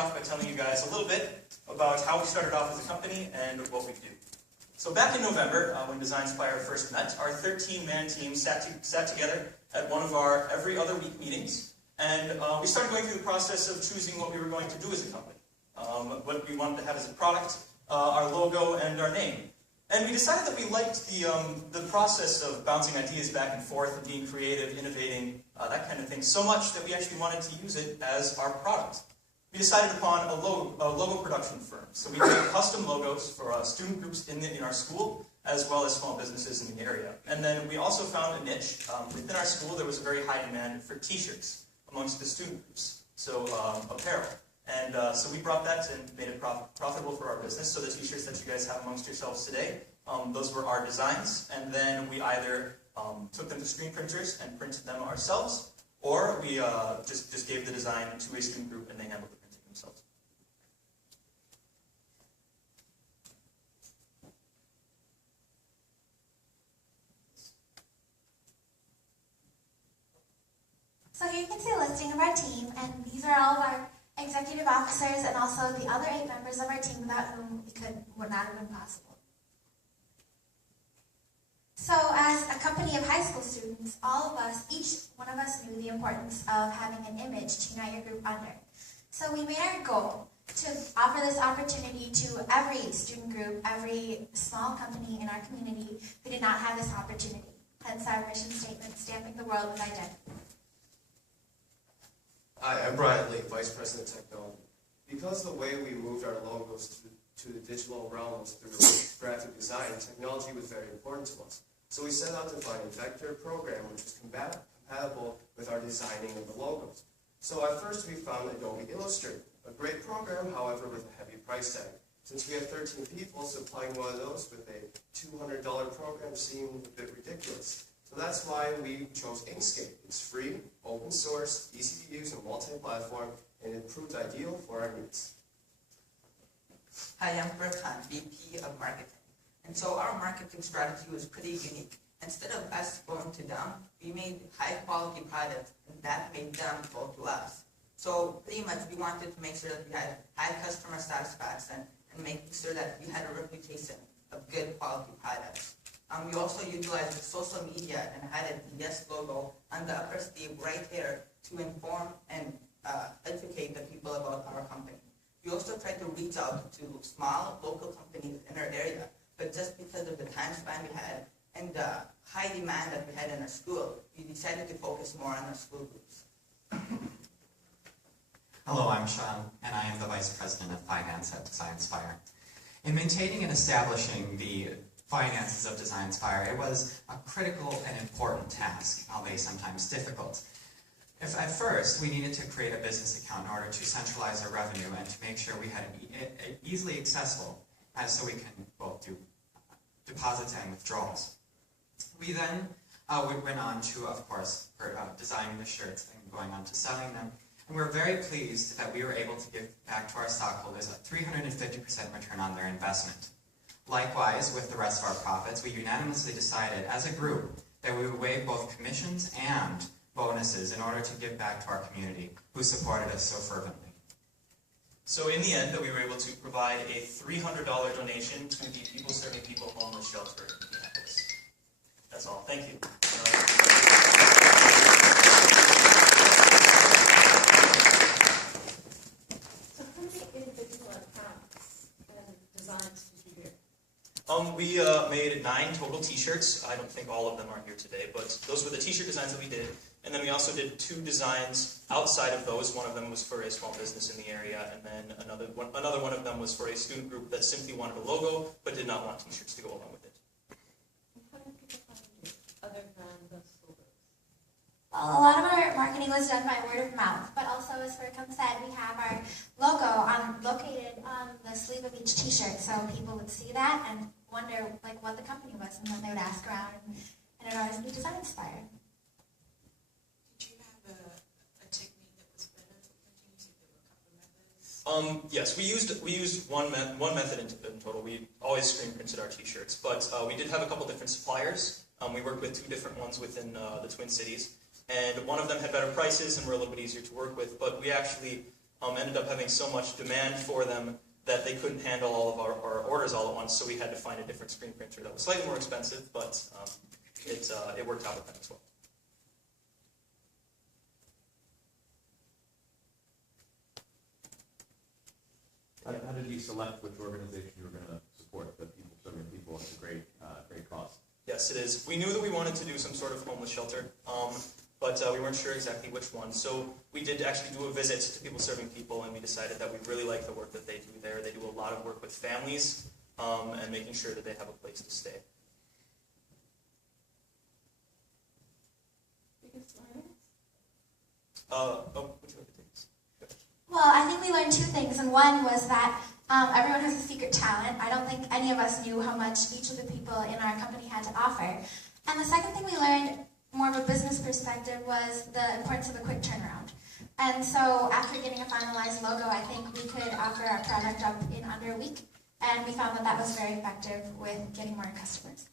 off by telling you guys a little bit about how we started off as a company and what we do. So back in November, when Designspire first met, our 13-man team sat together at one of our every other week meetings, and we started going through the process of choosing what we were going to do as a company, what we wanted to have as a product, our logo, and our name. And we decided that we liked the process of bouncing ideas back and forth and being creative, innovating, that kind of thing, so much that we actually wanted to use it as our product. We decided upon a logo production firm. So we made custom logos for student groups in our school, as well as small businesses in the area. And then we also found a niche. Within our school, there was a very high demand for t-shirts amongst the student groups, so apparel. And so we brought that and made it profitable for our business. So the t-shirts that you guys have amongst yourselves today, those were our designs. And then we either took them to screen printers and printed them ourselves, or we just gave the design to a student group and they handled the printing themselves. So here you can see a listing of our team, and these are all of our executive officers and also the other 8 members of our team without whom would not have been possible. So as a company of high school students, all of us, each one of us knew the importance of having an image to unite your group under. So we made our goal to offer this opportunity to every student group, every small company in our community who did not have this opportunity. Hence our mission statement, stamping the world with identity. Hi, I'm Brian Lee, Vice President of Technology. Because the way we moved our logos to the digital realm was through graphic design, technology was very important to us. So we set out to find a vector program which was compatible with our designing of the logos. So at first we found Adobe Illustrator, a great program, however, with a heavy price tag. Since we have 13 people, supplying one of those with a $200 program seemed a bit ridiculous. So that's why we chose Inkscape. It's free, open source, easy to use, and multi-platform, and it proved ideal for our needs. Hi, I'm Bertrand, VP of Marketing. And so our marketing strategy was pretty unique. Instead of us going to them, we made high-quality products, and that made them go to us. So pretty much we wanted to make sure that we had high customer satisfaction and making sure that we had a reputation of good quality products. We also utilized social media and had a DS logo on the upper sleeve right here to inform and educate the people about our company. We also tried to reach out to small local companies in our area, but just because of the time span we had and the high demand that we had in our school, we decided to focus more on our school groups. Hello, I'm Sean, and I am the Vice President of Finance at Designspire. In maintaining and establishing the finances of Designspire, it was a critical and important task, albeit sometimes difficult. At first, we needed to create a business account in order to centralize our revenue and to make sure we had it easily accessible, so we can both do deposits and withdrawals. We then went on to, of course, designing the shirts and going on to selling them. And we're very pleased that we were able to give back to our stockholders a 350% return on their investment. Likewise, with the rest of our profits, we unanimously decided as a group that we would waive both commissions and bonuses in order to give back to our community who supported us so fervently. So in the end, we were able to provide a $300 donation to the People Serving People homeless shelter in Minneapolis. That's all. Thank you. So how many individual accounts and designs did you do? We made 9 total t-shirts. I don't think all of them are here today, but those were the t-shirt designs that we did. And then we also did 2 designs outside of those. One of them was for a small business in the area, and then another one of them was for a student group that simply wanted a logo, but did not want t-shirts to go along with it. And how did people find you other than the school groups? Well, a lot of our marketing was done by word of mouth, but also, as Bertrand said, we have our logo located on the sleeve of each t-shirt, so people would see that and wonder what the company was, and then they would ask around, and it would always be Designspire. Did you have a technique that was better for printing? You said there were a couple of methods. Yes, we used one method in total. We always screen printed our t-shirts, but we did have a couple different suppliers. We worked with 2 different ones within the Twin Cities, and one of them had better prices and were a little bit easier to work with, but we actually ended up having so much demand for them that they couldn't handle all of our orders all at once, so we had to find a different screen printer that was slightly more expensive, but it worked out with them as well. How did you select which organization you were going to support? The people serving people at a great cost. Yes, it is. We knew that we wanted to do some sort of homeless shelter, but we weren't sure exactly which one. So we did actually do a visit to people serving people, and we decided that we really like the work that they do there. They do a lot of work with families and making sure that they have a place to stay. Biggest learnings? Would you like to take this? Well, I think we learned two things, and one was that everyone has a secret talent. I don't think any of us knew how much each of the people in our company had to offer. And the second thing we learned, more of a business perspective, was the importance of a quick turnaround. And so after getting a finalized logo, I think we could offer our product up in under a week, and we found that that was very effective with getting more customers.